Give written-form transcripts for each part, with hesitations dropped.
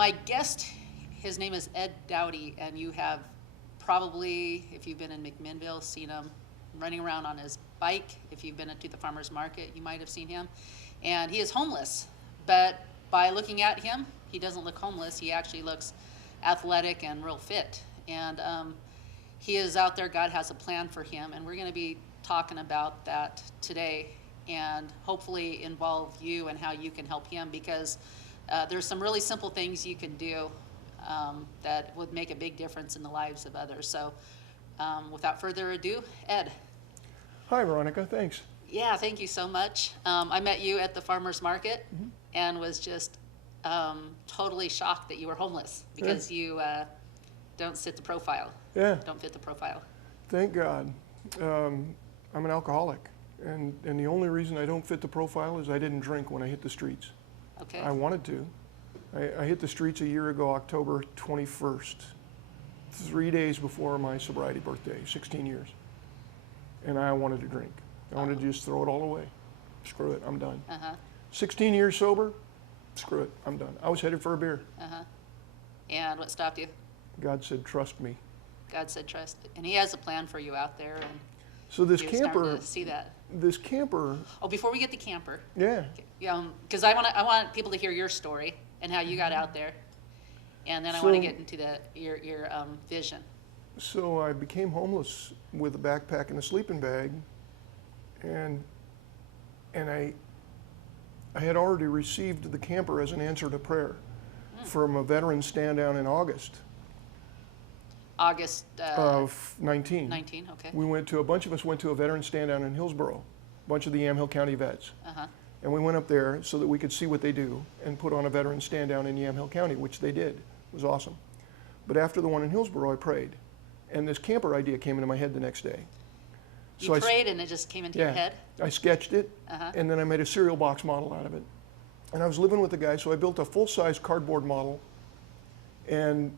My guest, his name is Ed Dowdy, and you have probably, if you've been in McMinnville, seen him running around on his bike. If you've been to the farmer's market, you might have seen him. And he is homeless, but by looking at him, he doesn't look homeless. He actually looks athletic and real fit. And he is out there. God has a plan for him, and we're going to be talking about that today and hopefully involve you and how you can help him, because there's some really simple things you can do that would make a big difference in the lives of others. So without further ado, Ed. Hi, Veronica. Thanks. Yeah, thank you so much. I met you at the farmer's market and was just totally shocked that you were homeless because you don't fit the profile. Yeah. Don't fit the profile. Thank God. I'm an alcoholic, and the only reason I don't fit the profile is I didn't drink when I hit the streets. Okay. I wanted to. I hit the streets a year ago, October 21st, 3 days before my sobriety birthday, 16 years. And I wanted to drink. I wanted to just throw it all away. Screw it, I'm done. 16 years sober, screw it, I'm done. I was headed for a beer. And what stopped you? God said, trust me. God said trust. And he has a plan for you out there, and So this you're starting camper, to see that. this camper, Oh, before we get to camper, yeah. because I want people to hear your story and how you got out there, and then I want to So- get into your vision. So I became homeless with a backpack and a sleeping bag, and I had already received the camper as an answer to prayer from a veteran stand down in August August of 19. 19. Okay. A bunch of us went to a veteran stand down in Hillsboro, a bunch of the Yamhill County vets. Uh-huh. And we went up there so that we could see what they do and put on a veteran stand down in Yamhill County, which they did. It was awesome. But after the one in Hillsboro, I prayed. And this camper idea came into my head the next day. You prayed and it just came into your head? I sketched it, Uh-huh. and then I made a cereal box model out of it. And I was living with a guy, so I built a full-size cardboard model. And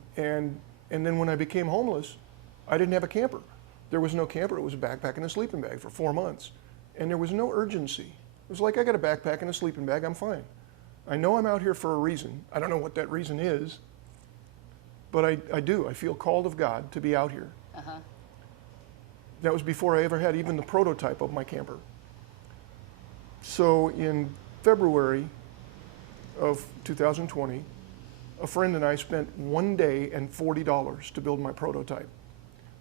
then when I became homeless, I didn't have a camper. There was no camper. It was a backpack and a sleeping bag for 4 months. And there was no urgency. It was like, I got a backpack and a sleeping bag, I'm fine. I know I'm out here for a reason. I don't know what that reason is, but I do. I feel called of God to be out here. Uh-huh. That was before I ever had even the prototype of my camper. So in February of 2020, a friend and I spent 1 day and $40 to build my prototype.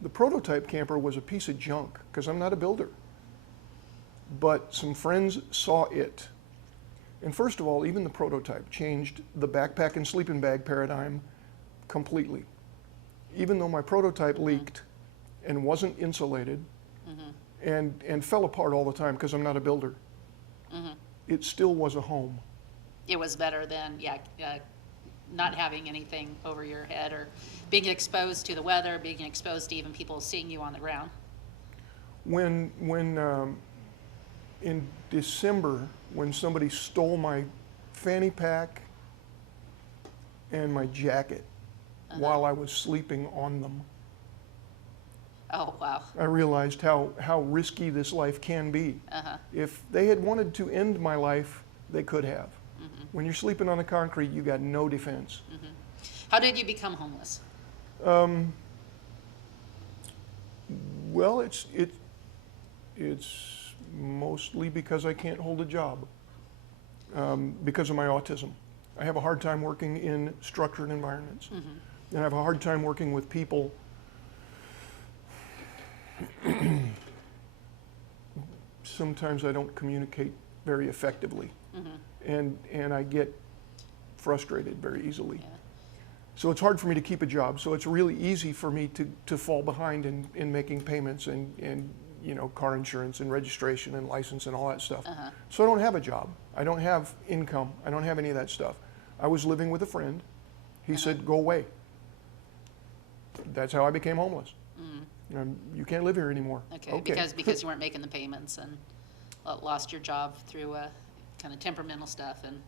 The prototype camper was a piece of junk because I'm not a builder. But some friends saw it. And first of all, even the prototype changed the backpack and sleeping bag paradigm completely. Even though my prototype leaked and wasn't insulated and fell apart all the time because I'm not a builder, it still was a home. It was better than, not having anything over your head or being exposed to the weather, being exposed to even people seeing you on the ground. When in December, when somebody stole my fanny pack and my jacket while I was sleeping on them, Oh, wow. I realized how risky this life can be. If they had wanted to end my life, they could have. When you're sleeping on the concrete, you got no defense. How did you become homeless? Well, it's mostly because I can't hold a job because of my autism. I have a hard time working in structured environments, and I have a hard time working with people. Sometimes I don't communicate very effectively, and I get frustrated very easily. Yeah. So it's hard for me to keep a job. So it's really easy for me to fall behind in making payments and car insurance and registration and license and all that stuff. So I don't have a job. I don't have income. I don't have any of that stuff. I was living with a friend. He said, go away. That's how I became homeless. You can't live here anymore. Okay. Because you weren't making the payments and lost your job through kind of temperamental stuff, and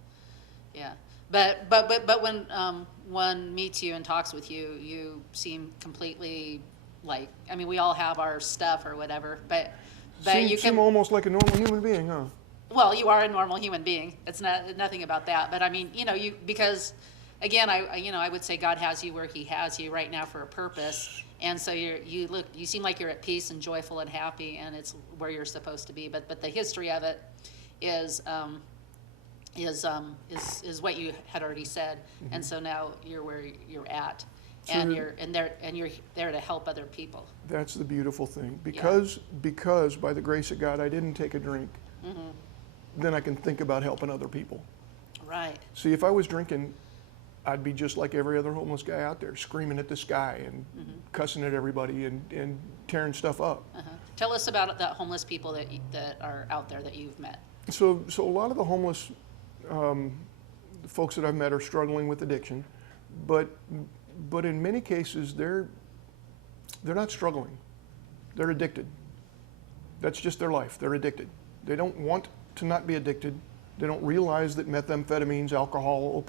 yeah. But when one meets you and talks with you, you seem completely like, I mean, we all have our stuff or whatever, but you Seem can almost like a normal human being, huh? Well, you are a normal human being. It's nothing about that. But I mean, because again, I would say God has you where He has you right now for a purpose. And so you seem like you're at peace and joyful and happy, and it's where you're supposed to be. But the history of it is what you had already said. Mm-hmm. And so now you're where you're at, So and you're- you're there to help other people. That's the beautiful thing. Because by the grace of God, I didn't take a drink, then I can think about helping other people. Right. See, if I was drinking, I'd be just like every other homeless guy out there, screaming at the sky and cussing at everybody and tearing stuff up. Tell us about the homeless people that are out there that you've met. So a lot of the homeless folks that I've met are struggling with addiction, but in many cases they're not struggling. They're addicted. That's just their life. They're addicted. They don't want to not be addicted. They don't realize that methamphetamines, alcohol,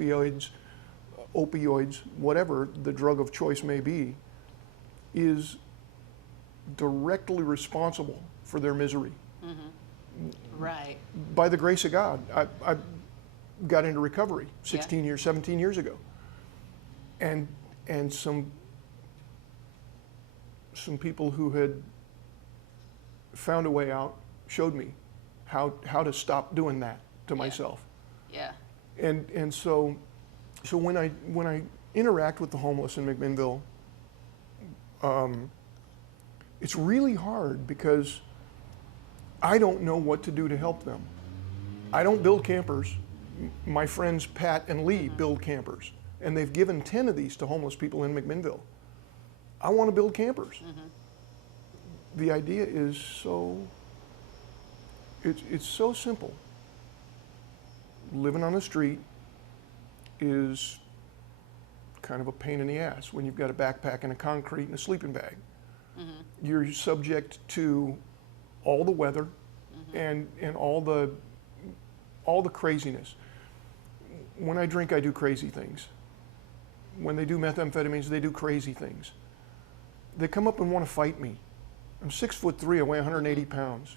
opioids, whatever the drug of choice may be, is directly responsible for their misery. Right. By the grace of God, I got into recovery 17 years ago. And some people who had found a way out showed me how to stop doing that to myself. Yeah. And so when I interact with the homeless in McMinnville, it's really hard because I don't know what to do to help them. I don't build campers. My friends Pat and Lee build campers, and they've given 10 of these to homeless people in McMinnville. I want to build campers. The idea is it's so simple. Living on the street is kind of a pain in the ass when you've got a backpack and a concrete and a sleeping bag. You're subject to all the weather and all the craziness. When I drink, I do crazy things. When they do methamphetamines, they do crazy things. They come up and want to fight me. I'm 6'3", I weigh 180 pounds.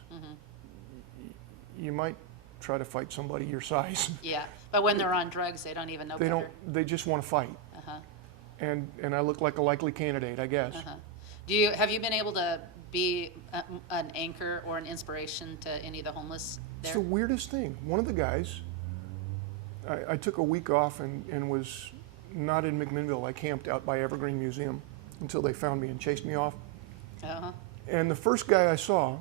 You might try to fight somebody your size. Yeah, but when they're on drugs, they don't even know better. They just want to fight. And I look like a likely candidate, I guess. Have you been able to be an anchor or an inspiration to any of the homeless It's there? the weirdest thing. One of the guys, I took a week off and was not in McMinnville. I camped out by Evergreen Museum until they found me and chased me off. And the first guy I saw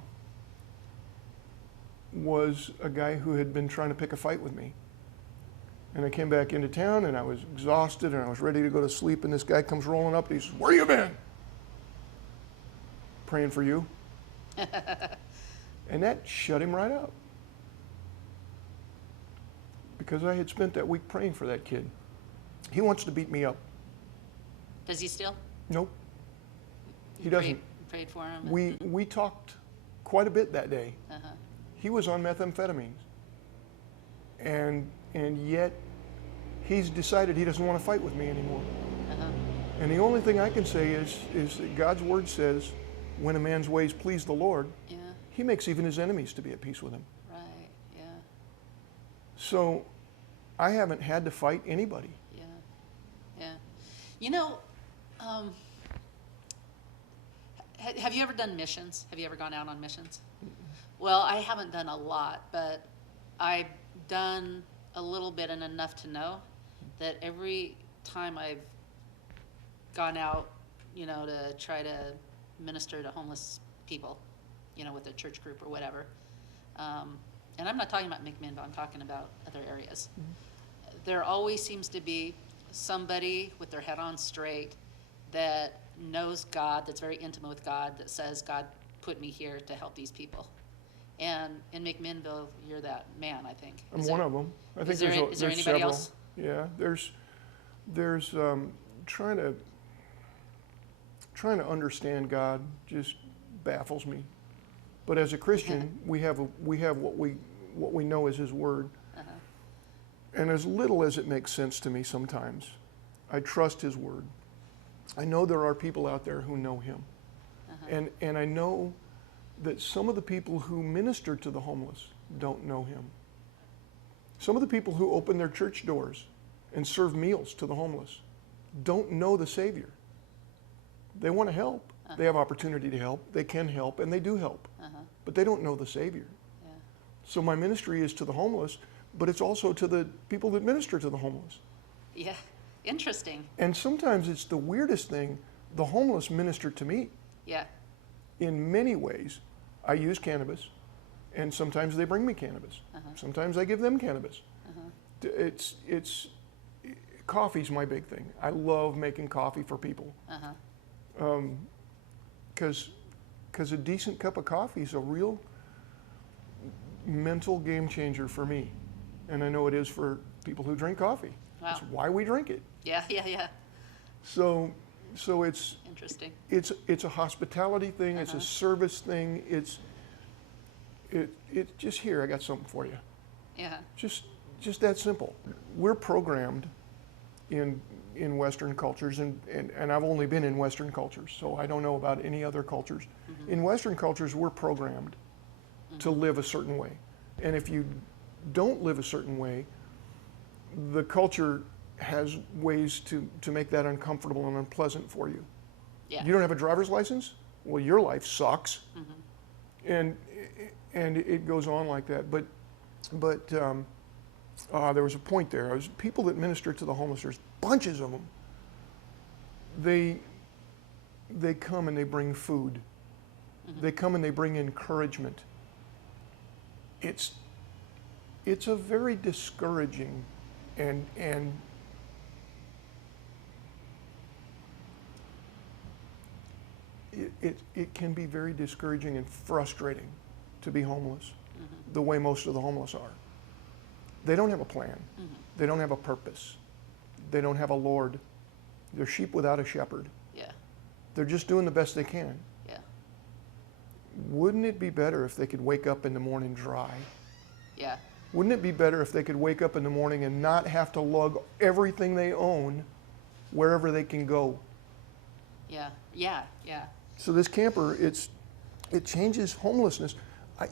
was a guy who had been trying to pick a fight with me. And I came back into town and I was exhausted and I was ready to go to sleep, and this guy comes rolling up and he says, "Where you been?" "Praying for you." And that shut him right up. Because I had spent that week praying for that kid. He wants to beat me up. Does he still? Nope. He You doesn't. Prayed for him? We talked quite a bit that day. He was on methamphetamines. And yet he's decided he doesn't want to fight with me anymore. And the only thing I can say is that God's word says, when a man's ways please the Lord, Yeah, he makes even his enemies to be at peace with him. right, yeah, So I haven't had to fight anybody. yeah, yeah. You know, have you ever done missions? Have you ever gone out on missions? Well, I haven't done a lot, but I've done a little bit and enough to know that every time I've gone out, to try to minister to homeless people, with a church group or whatever, and I'm not talking about McMinnville, I'm talking about other areas. There always seems to be somebody with their head on straight that knows God, that's very intimate with God, that says, "God put me here to help these people." And in McMinnville, you're that man, I think. I'm one of them. I think is there there's anybody several. else? Yeah, there's trying to understand God just baffles me. But as a Christian, we have what we know as His Word, and as little as it makes sense to me sometimes, I trust His Word. I know there are people out there who know Him, and I know that some of the people who minister to the homeless don't know Him. Some of the people who open their church doors and serve meals to the homeless don't know the Savior. They want to help. They have opportunity to help. They can help, and they do help. But they don't know the Savior. Yeah. So my ministry is to the homeless, but it's also to the people that minister to the homeless. Yeah. Interesting. And sometimes it's the weirdest thing. The homeless minister to me. Yeah. In many ways, I use cannabis, and sometimes they bring me cannabis. Sometimes I give them cannabis. It's coffee's my big thing. I love making coffee for people. Because a decent cup of coffee is a real mental game changer for me. And I know it is for people who drink coffee. Wow. It's why we drink it. Yeah, yeah, yeah. So it's Interesting. it's a hospitality thing. It's a service thing. It's just here. I got something for you. Yeah. Just that simple. We're programmed in Western cultures, and I've only been in Western cultures, so I don't know about any other cultures. In Western cultures, we're programmed to live a certain way. And if you don't live a certain way, the culture has ways to make that uncomfortable and unpleasant for you. Yeah. You don't have a driver's license? Well, your life sucks. And it goes on like that. But there was a point there. It was people that minister to the homeless. There's bunches of them. They come and they bring food. They come and they bring encouragement. It's a very discouraging and it can be very discouraging and frustrating to be homeless, the way most of the homeless are. They don't have a plan. They don't have a purpose. They don't have a Lord. They're sheep without a shepherd. Yeah. They're just doing the best they can. Yeah. Wouldn't it be better if they could wake up in the morning dry? Yeah. Wouldn't it be better if they could wake up in the morning and not have to lug everything they own wherever they can go? Yeah. Yeah. Yeah. So this camper, it changes homelessness.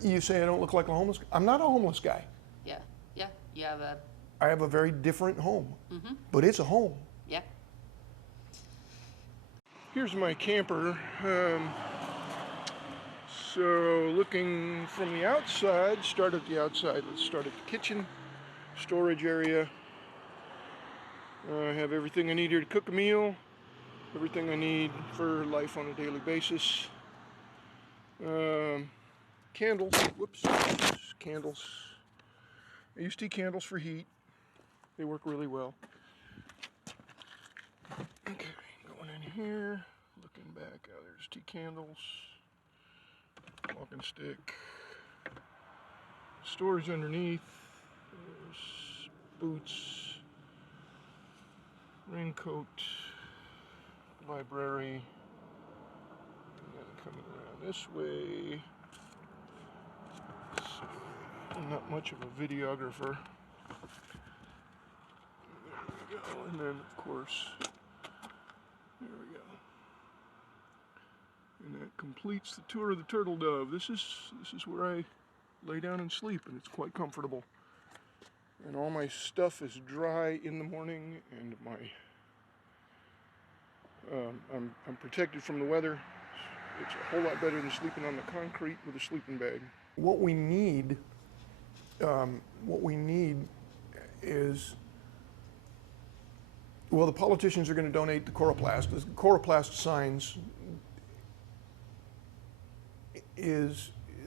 You say I don't look like a homeless guy. I'm not a homeless guy. Yeah. Yeah. You have a. I have a very different home, but it's a home. Yeah. Here's my camper. So looking from the outside, start at the outside. Let's start at the kitchen, storage area. I have everything I need here to cook a meal, everything I need for life on a daily basis. Candles, whoops, candles. I use tea candles for heat. They work really well. Okay, going in here, looking back, oh, there's tea candles, walking stick, storage underneath, there's boots, raincoat, library, and then coming around this way. So, I'm not much of a videographer. There we go, and then of course, there we go. And that completes the tour of the Turtle Dove. This is where I lay down and sleep, and it's quite comfortable. And all my stuff is dry in the morning, and I'm protected from the weather. It's a whole lot better than sleeping on the concrete with a sleeping bag. What we need is, well, the politicians are going to donate the Coroplast. The Coroplast signs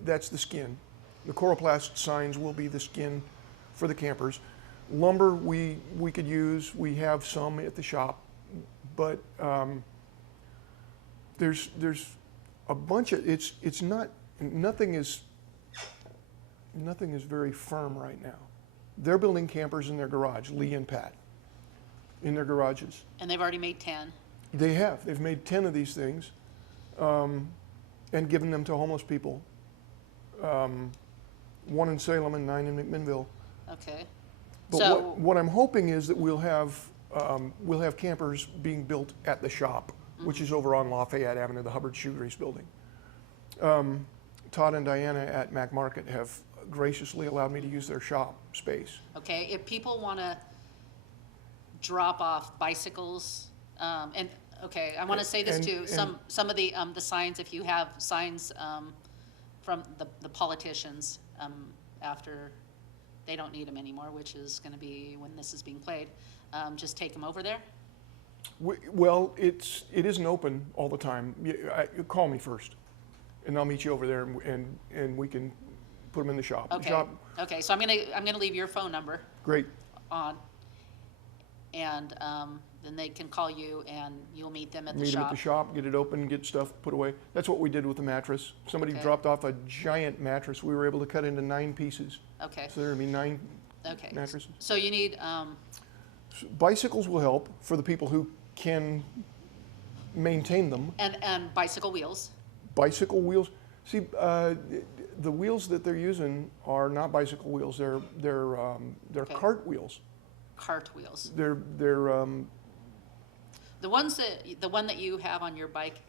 that's the skin. The Coroplast signs will be the skin for the campers. Lumber we could use. We have some at the shop, but there's a bunch of it's not nothing is very firm right now. They're building campers in their garage, Lee and Pat, in their garages. And they've already made 10. They have. They've made 10 of these things and given them to homeless people. 1 in Salem and 9 in McMinnville. Okay. But So what I'm hoping is that we'll have campers being built at the shop, which is over on Lafayette Avenue, the Hubbard Shoe Grease building. Todd and Diana at Mac Market have graciously allowed me to use their shop space. okay, if people want to drop off bicycles, and, okay, I wanna say this And- too, and- some of the signs, if you have signs, from the politicians, after they don't need them anymore, which is gonna be when this is being played, just take them over there. Well, it isn't open all the time. You call me first, and I'll meet you over there, and we can put them in the shop. The Okay, shop, okay, so I'm gonna leave your phone number great. on, and, then they can call you, and you'll meet them at the Meet them at shop. the shop, get it open, get stuff put away. That's what we did with the mattress. Somebody Okay. dropped off a giant mattress. We were able to cut into 9 pieces. Okay, So there would be 9 okay. mattresses. So you need, Bicycles will help for the people who can maintain them. and bicycle wheels. Bicycle wheels, see, the wheels that they're using are not bicycle wheels. They're Okay. cart wheels. Cart wheels. They're The one that you have on your bike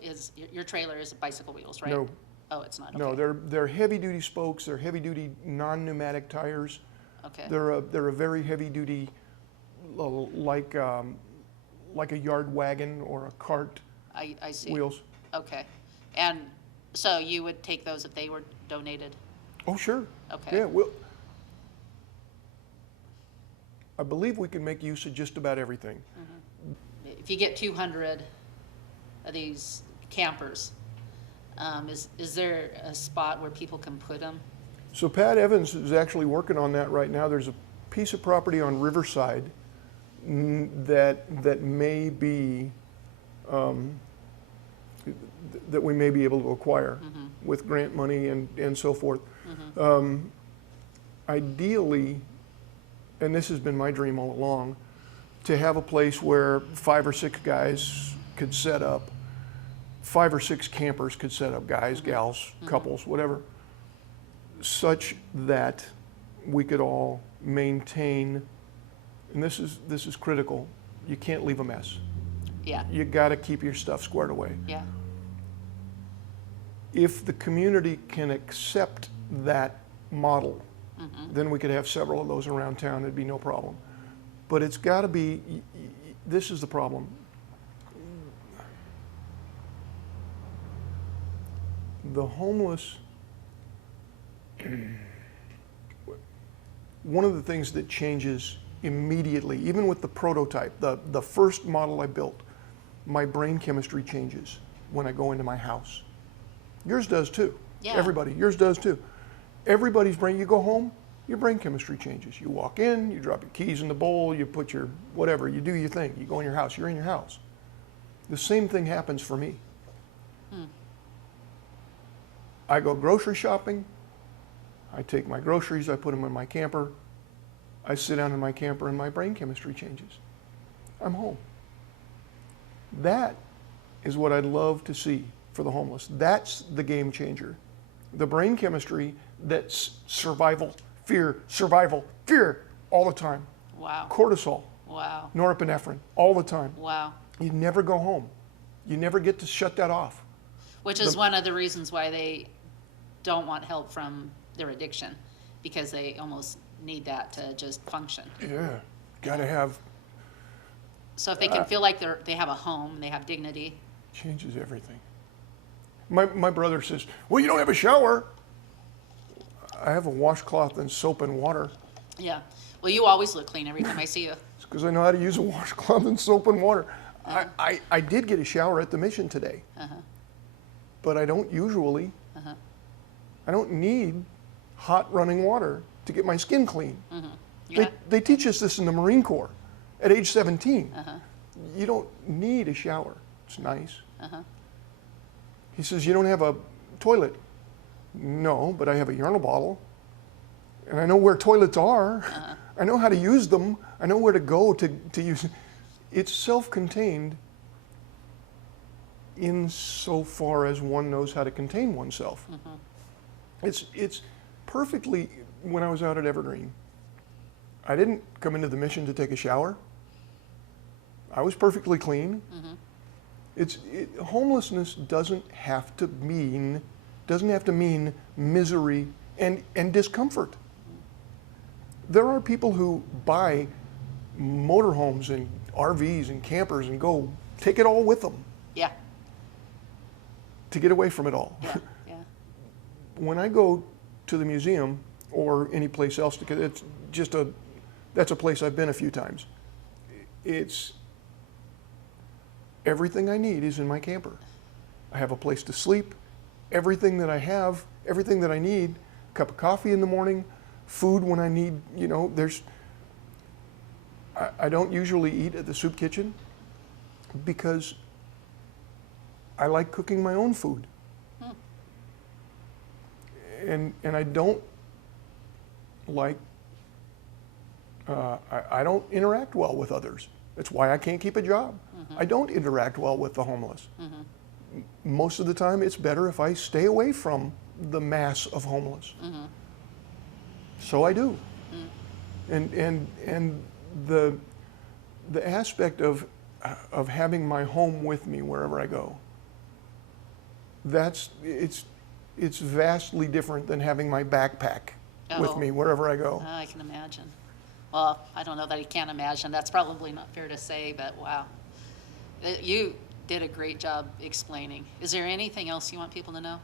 is, your trailer is bicycle wheels, right? No. Oh, it's not, no, okay, they're heavy duty spokes. They're heavy duty non-pneumatic tires. okay, They're a very heavy duty, like a yard wagon or a cart I see. wheels. Okay, and so you would take those if they were donated? Oh, sure. Okay. Yeah, I believe we can make use of just about everything. If you get 200 of these campers, is there a spot where people can put them? So Pat Evans is actually working on that right now. There's a piece of property on Riverside that may be, that we may be able to acquire with grant money and so forth. Ideally, and this has been my dream all along, to have a place where 5 or 6 guys could set up, 5 or 6 campers could set up, guys, gals, couples, whatever, such that we could all maintain, and this is critical, you can't leave a mess. Yeah, You gotta keep your stuff squared away. yeah, If the community can accept that model, then we could have several of those around town, it'd be no problem. But it's gotta be, this is the problem. The homeless, one of the things that changes immediately, even with the prototype, the first model I built, my brain chemistry changes when I go into my house. Yours does too. Yeah. Everybody, yours does too. Everybody's brain, you go home, your brain chemistry changes. You walk in, you drop your keys in the bowl, you put your whatever, you do your thing. You go in your house, you're in your house. The same thing happens for me. I go grocery shopping, I take my groceries, I put them in my camper, I sit down in my camper and my brain chemistry changes. I'm home. That is what I'd love to see for the homeless. That's the game changer. The brain chemistry that's survival, fear all the time. wow, Cortisol, wow, norepinephrine, all the time. wow. You never go home. You never get to shut that off. Which is one of the reasons why they don't want help from their addiction, because they almost need that to just function. Yeah, gotta have, So if they can feel like they have a home, they have dignity. changes everything. My brother says, well, you don't have a shower. I have a washcloth and soap and water. Yeah. Well, you always look clean every time I see you. It's because I know how to use a washcloth and soap and water. I did get a shower at the mission today, but I don't usually. I don't need hot running water to get my skin clean. Yeah. They teach us this in the Marine Corps at age 17. You don't need a shower. It's nice. He says, you don't have a toilet. No, but I have a urinal bottle. And I know where toilets are. I know how to use them. I know where to go to use. It's self-contained insofar as one knows how to contain oneself. It's perfectly, when I was out at Evergreen, I didn't come into the mission to take a shower. I was perfectly clean. Homelessness doesn't have to mean misery and discomfort. There are people who buy motorhomes and RVs and campers and go take it all with them Yeah, to get away from it all. yeah, yeah. When I go to the museum or any place else, because it's just that's a place I've been a few times. It's everything I need is in my camper. I have a place to sleep, everything that I have, everything that I need, a cup of coffee in the morning, food when I need, you know, I don't usually eat at the soup kitchen because I like cooking my own food. And I don't like, I don't interact well with others. That's why I can't keep a job. I don't interact well with the homeless. Most of the time, it's better if I stay away from the mass of homeless. So I do. And the aspect of having my home with me wherever I go, it's vastly different than having my backpack with Oh. me wherever I go. I can imagine. Well, I don't know that he can't imagine. That's probably not fair to say, but wow. You did a great job explaining. Is there anything else you want people to know?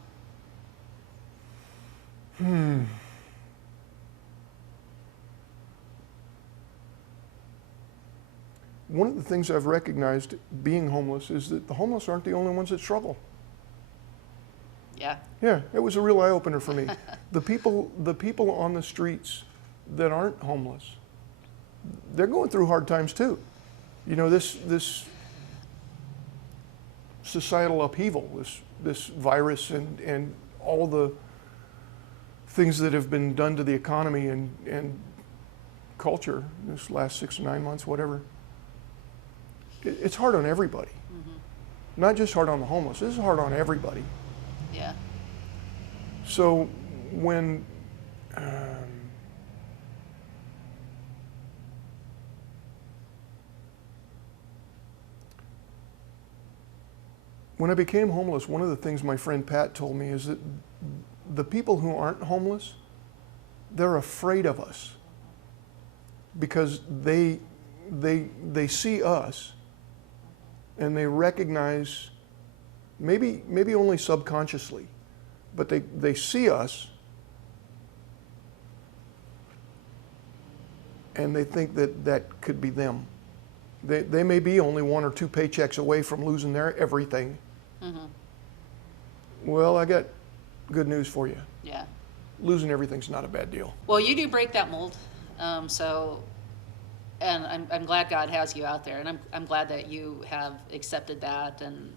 One of the things I've recognized being homeless is that the homeless aren't the only ones that struggle. Yeah, Yeah, it was a real eye-opener for me. The people on the streets that aren't homeless, they're going through hard times too. You know, this societal upheaval, this virus and all the things that have been done to the economy and culture this last 6 to 9 months, whatever. It's hard on everybody. Not just hard on the homeless, this is hard on everybody. yeah, So when I became homeless, one of the things my friend Pat told me is that the people who aren't homeless, they're afraid of us because they see us and they recognize, maybe only subconsciously, but they see us and they think that could be them. They may be only 1 or 2 paychecks away from losing their everything. Well, I got good news for you. yeah. Losing everything's not a bad deal. Well, you do break that mold. And I'm glad God has you out there, and I'm glad that you have accepted that, and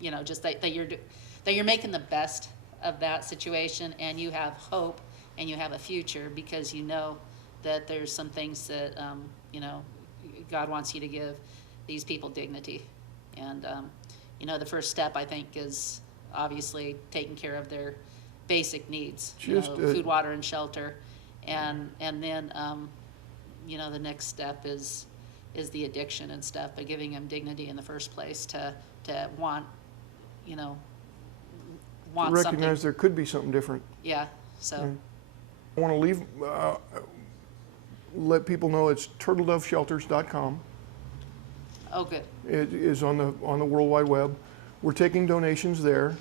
you know, just that you're making the best of that situation, and you have hope, and you have a future because you know that there's some things that you know, God wants you to give these people dignity, and you know, the first step I think is obviously taking care of their basic needs, Just, food, water, and shelter, and then you know, the next step is the addiction and stuff, but giving them dignity in the first place to want, you know, want To something. recognize there could be something different. Yeah, so, I want to let people know it's turtledoveshelters.com. oh, good. It is on the World Wide Web. We're taking donations there.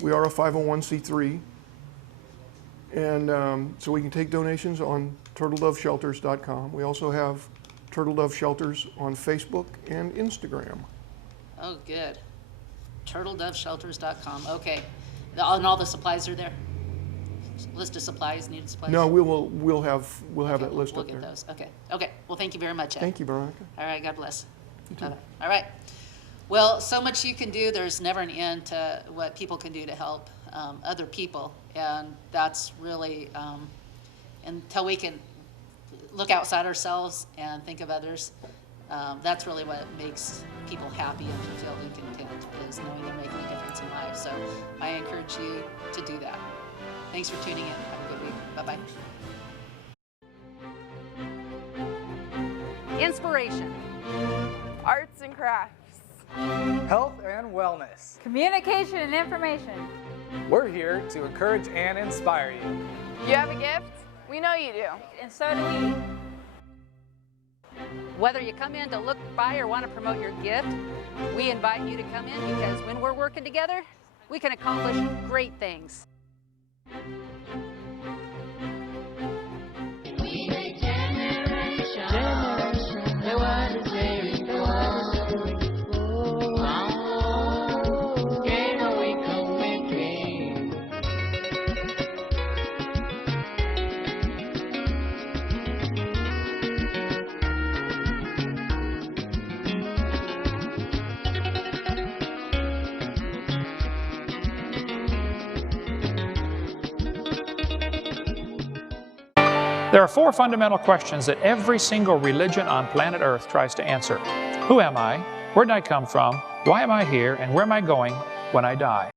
We are a 501c3. And so we can take donations on turtledoveshelters.com. We also have Turtle Dove Shelters on Facebook and Instagram. Oh, good. TurtleDoveShelters.com. Okay. And all the supplies are there? List of supplies, needed supplies? No, we'll have Okay, that list we'll up get there. those. Okay. Okay. Well, thank you very much, Ed. Thank you, Veronica. All right. God bless. You too. Bye-bye. All right. Well, so much you can do. There's never an end to what people can do to help other people. And that's really, until we can look outside ourselves and think of others, that's really what makes people happy and fulfilled and content, is knowing they're making a difference in life. So I encourage you to do that. Thanks for tuning in. Have a good week. Bye-bye. Inspiration, Arts and crafts. Health and wellness. communication, and information. We're here to encourage and inspire you. You have a gift? We know you do. And so do we. Whether you come in to look, buy, or want to promote your gift, we invite you to come in because when we're working together, we can accomplish great things. There are 4 fundamental questions that every single religion on planet Earth tries to answer. Who am I? Where did I come from? Why am I here? And where am I going when I die?